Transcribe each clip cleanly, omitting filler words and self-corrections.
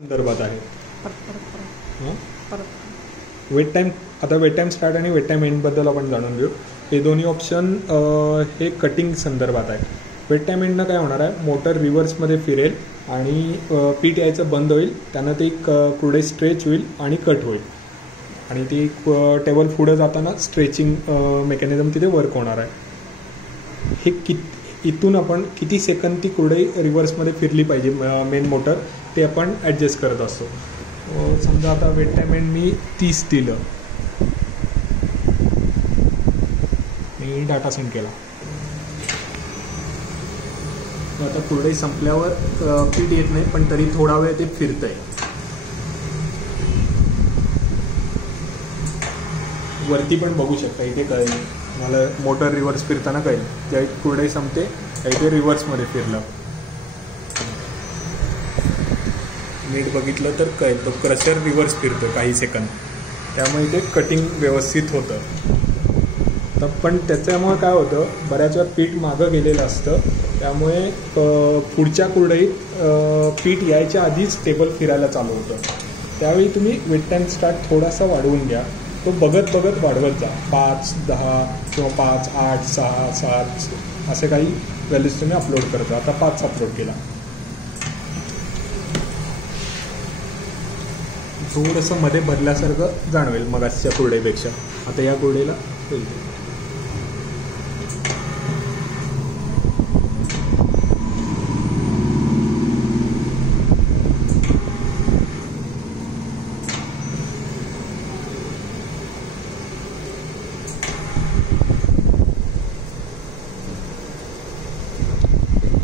संदर्भात आहे. परत वेट टाईम, आता वेट टाईम स्टार्ट आणि वेट टाईम एंडबद्दल आपण जाणून घेऊ. हे दोन्ही ऑप्शन हे कटिंग संदर्भात आहे. वेट टाईम एंडनं काय होणार आहे, मोटर रिव्हर्समध्ये फिरेल आणि पीठ यायचं बंद होईल, त्यानं ती पुढे स्ट्रेच होईल आणि कट होईल आणि ती टेबल पुढे जाताना स्ट्रेचिंग मेकॅनिझम तिथे वर्क होणार आहे. हे इथून आपण किती सेकंद ती कुरडई रिव्हर्समध्ये फिरली पाहिजे मेन मोटर, ते आपण ॲडजस्ट करत असतो. समजा आता वेट टाईम एंड मी 30 दिलं, मी डाटा सेंड केला. आता कुरडई संपल्यावर पीठ येत नाही, पण तरी थोडा वेळ ते फिरतंय. वरती पण बघू शकता, इथे कळेल मला मोटर रिव्हर्स फिरताना कळेल. ज्यावेळी कुरडई संपते त्यावेळी ते रिव्हर्समध्ये फिरलं. नीट बघितलं तर कळेल, तो क्रशर रिव्हर्स फिरतो काही सेकंद, त्यामुळे ते कटिंग व्यवस्थित होतं. तर पण त्याच्यामुळे काय होतं, बऱ्याच वेळा पीठ मागं गेलेलं असतं, त्यामुळे पुढच्या कुरडईत पीठ यायच्या आधीच टेबल फिरायला चालू होतं. त्यावेळी तुम्ही वेट टाईम स्टार्ट थोडासा वाढवून घ्या. तो बघत बघत वाढवत जा. 5, 10 किंवा 5, 8, 6, 7 असे काही व्हॅल्यूज तुम्ही अपलोड करता. आता 5 अपलोड केला. थोडंसं मध्ये भरल्यासारखं जाणवेल मगाच्या कुरडईपेक्षा. आता या कुरडईला होईल.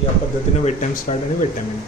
या पद्धतीनं वेट टाईम स्टार्ट आणि वेट टाईम एंड.